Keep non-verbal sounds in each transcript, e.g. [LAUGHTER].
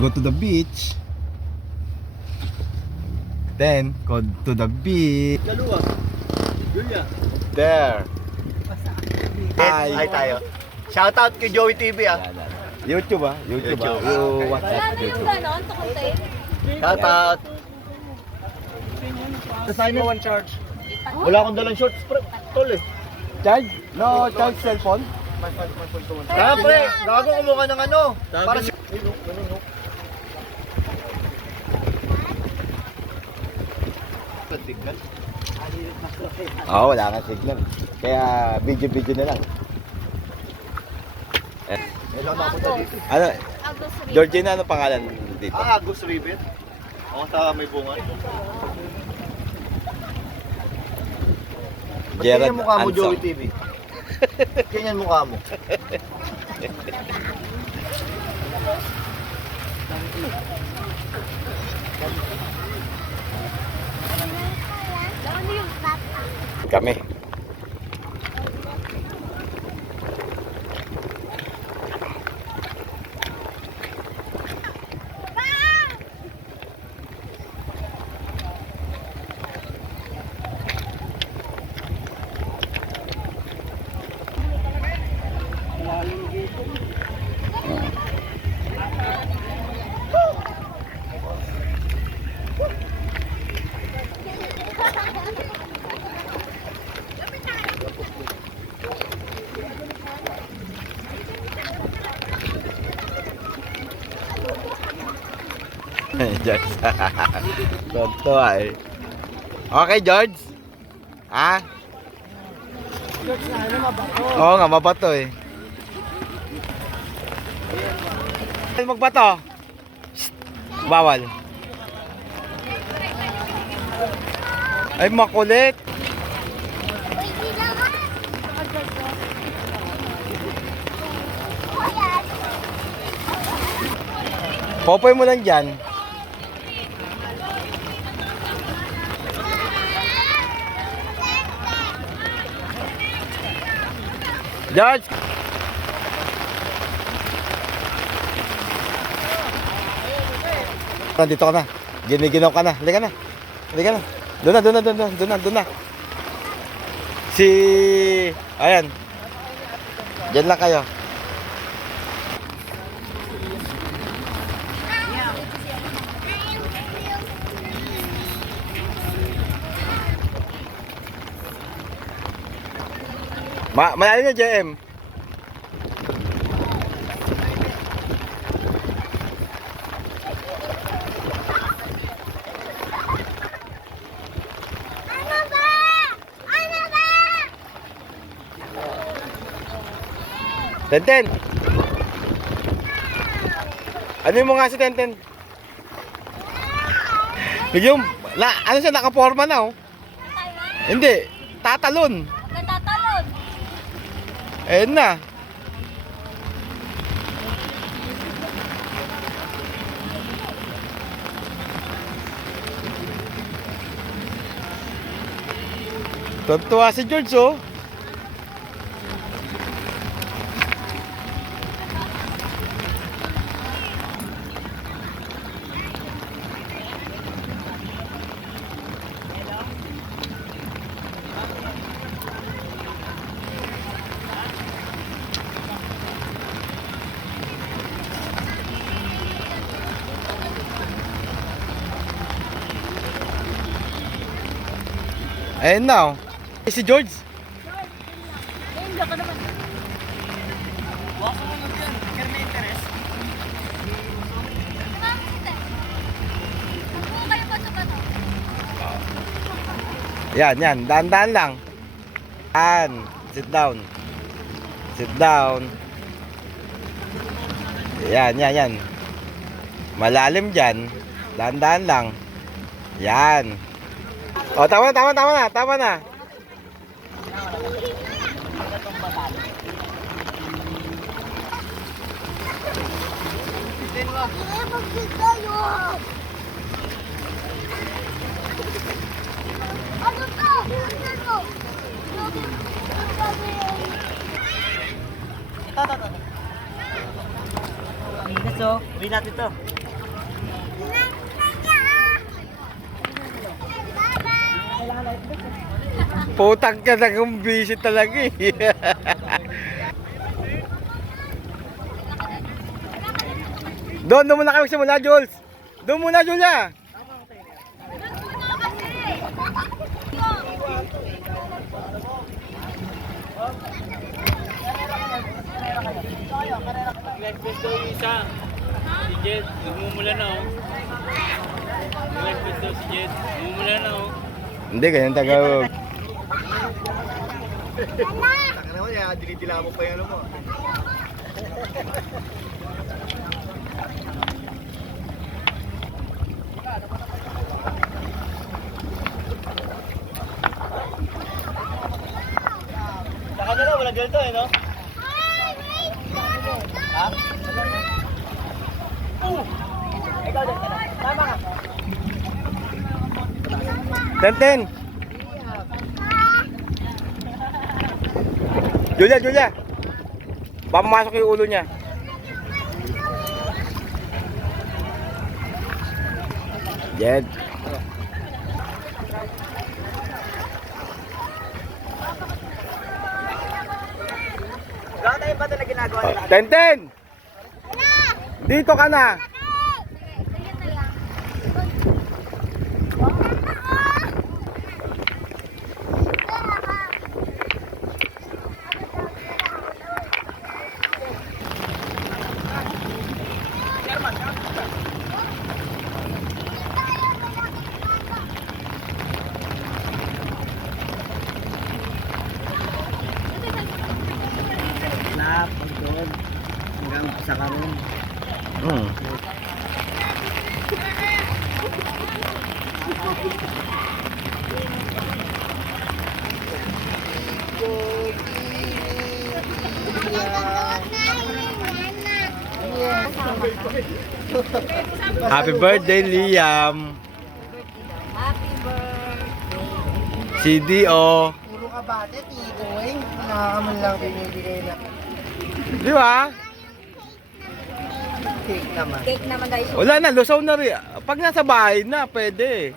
Go to the beach. Then, go to the beach. Dalawa. Julia. There. Hi. Hi tayo. Shoutout kay Joey TV ah. YouTube ah. YouTube, ah. YouTube. You watch Wala na yung YouTube. ganon, tukuntin. Shoutout. Sa sign one charge. Wala akong dalang shorts, pre. Tol eh. Charge? No, charge cellphone. Kaya pre, gago kumuha ng ano. Para si... Oo, oh, wala kang signal. Kaya video-video na lang. Hello, napunta dito. Ano. Georgina, ano pangalan dito? Ah, Agus Ribbon. Ako sa may bunga. Ba't Gerard ganyan mukha mo. Joey TV? Ganyan mukha mo. Yung [LAUGHS] tata? Kami. George. Tonto ay. Okay, George. Ha? George ano mabato? Oo nga, mabato eh. Magbato. Shh. Bawal. Ay, makulit. Popoy mo lang dyan. George! Nandito ka na. Giniginaw ka na. Halika na. Halika na. Doon na, doon na, doon na, doon na, doon na. Si... Ayan. Diyan lang kayo. Ma malalim na JM. Tenten. Ano mo nga si Tenten? Bigyan, la, ano siya, nakaporma na oh. Hindi, tatalon. Ayun na. Tuntua si George oh. Ayun na oh. Eh, Si George. Yan, yan. Daan-daan lang. Yan. Sit down. Sit down. Yan, yan, yan. Malalim dyan. Daan-daan lang. Yan. O, tama na, tama na, tama na, tama na. Ano to? Ano to? Ito, ito, ito. Uwi natin to. Putang ka na kung busy talaga eh. Doon, doon muna kayo simula, Jules. Doon muna, Julia. Nag-request daw yung isa. Si Jed, nagmumula na oh. Nag-request daw si Jed, nagmumula na. Hindi, ganyan Tagalog. Taka naman yan, dinidila mo pa yung ano mo. Saka na lang, walang ganito eh, no? Ha? Uh! Tenten. Julia, Julia. Pamasok yung ulo niya. Jed. Wala tayong ba na ginagawa nila? Tenten! Dito ka. Na, pag doon. Hanggang sa karon. Hmm. Happy birthday, Liam. Happy birthday. CDO. Puro ka bate, tikoing. Nakakaman lang binibigay na Di ba? cake naman. Cake naman guys. Wala na, lusaw na rin. Pag nasa bahay na, pwede.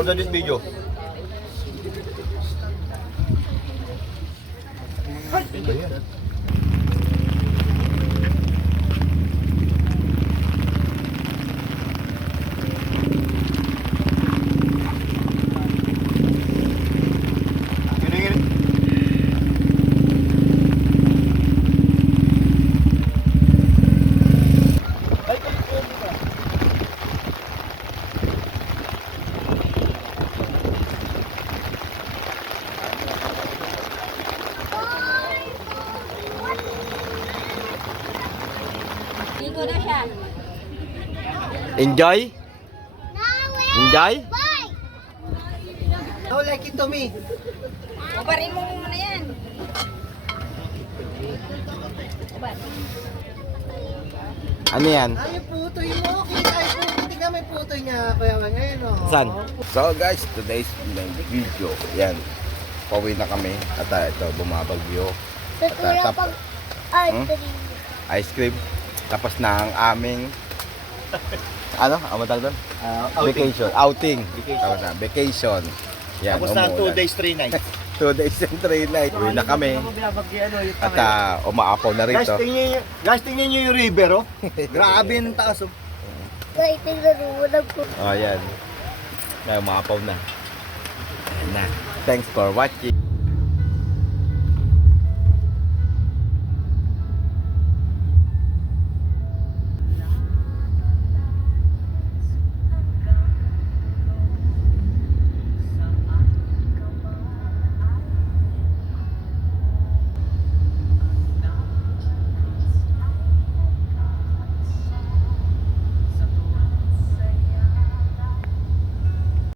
For this video. Enjoy? Enjoy? How like it to me? Ubarin mo muna yan. Ano yan? Ay, yung putoy mo. Kita ay putoy. May putoy niya. Kaya nga ngayon, oh. San? So guys, today's video. Yan. Pauwi na kami. At ah, ito, bumabagyo. At ah, tap- Hmm? ice cream. Tapos na ang aming ano? Ang matag doon? Outing. Vacation. Outing. Vacation. Tapos na. Vacation. Yan. Tapos na 2 umuulan. days, 3 nights. [LAUGHS] Two days and three nights. Uwi na kami. At uh, umaapaw na Guys, rito. tingnan nyo, guys, tingnan nyo yung river, oh. [LAUGHS] Grabe yung taas, oh. Guys, tingnan mo na po. Oh, yan. May umaapaw na. Ayan na. Thanks for watching.